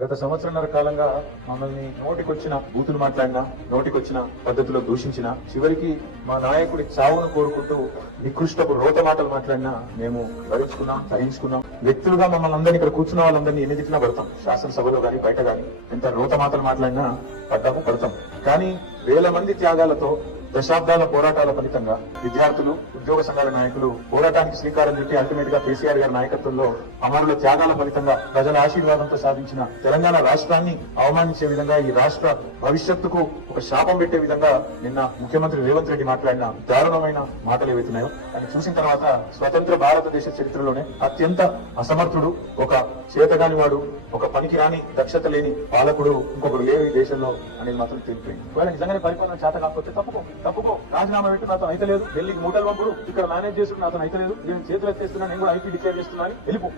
గత సంవత్సరంన్నర కాలంగా మమ్మల్ని నోటికొచ్చిన బూతులు మాట్లాడినా, నోటికొచ్చిన పద్ధతిలో దూషించిన, చివరికి మా నాయకుడి చావును కోరుకుంటూ నికృష్టపు రోత మాటలు మాట్లాడినా మేము భరించుకున్నాం, సహించుకున్నాం. వ్యక్తులుగా మమ్మల్ని అందరినీ ఇక్కడ కూర్చున్న వాళ్ళందరినీ ఎన్ని తిట్టినా పడతాం. శాసనసభలో గాని బయట గాని ఎంత రోత మాటలు మాట్లాడినా పడతాం. కానీ వేల మంది త్యాగాలతో, దశాబ్దాల పోరాటాల ఫలితంగా విద్యార్థులు, ఉద్యోగ సంఘాల నాయకులు పోరాటానికి శ్రీకారం చుట్టి అల్టిమేట్ గా కేసీఆర్ గారి నాయకత్వంలో అమరుల త్యాగాల ఫలితంగా ప్రజల ఆశీర్వాదంతో సాధించిన తెలంగాణ రాష్ట్రాన్ని అవమానించే విధంగా, ఈ రాష్ట్ర భవిష్యత్తుకు ఒక శాపం పెట్టే విధంగా నిన్న ముఖ్యమంత్రి రేవంత్ రెడ్డి మాట్లాడిన దారుణమైన మాటలు ఏవైతున్నాయో అని చూసిన తర్వాత స్వతంత్ర భారతదేశ చరిత్రలోనే అత్యంత అసమర్థుడు, ఒక చేతగాని వాడు, ఒక పనికిరాని దక్షత లేని పాలకుడు ఇంకొకరు లేరు ఈ దేశంలో అనేది మాత్రం తెలిపోయింది. ఒకవేళ నిజంగానే పరిపాలన చేత కాకపోతే తప్పుకో, రాజీనామా పెట్టి నాతో అయితే లేదు, ఢిల్లీకి మూటలు పంపుడు, ఇక్కడ మేనేజ్ చేసుకుని నాతో అయితే లేదు, నేను చేతులు ఎత్తేస్తున్నా, నేను కూడా ఐపీ డిక్లేర్ చేస్తున్నా అని వెళ్ళిపో.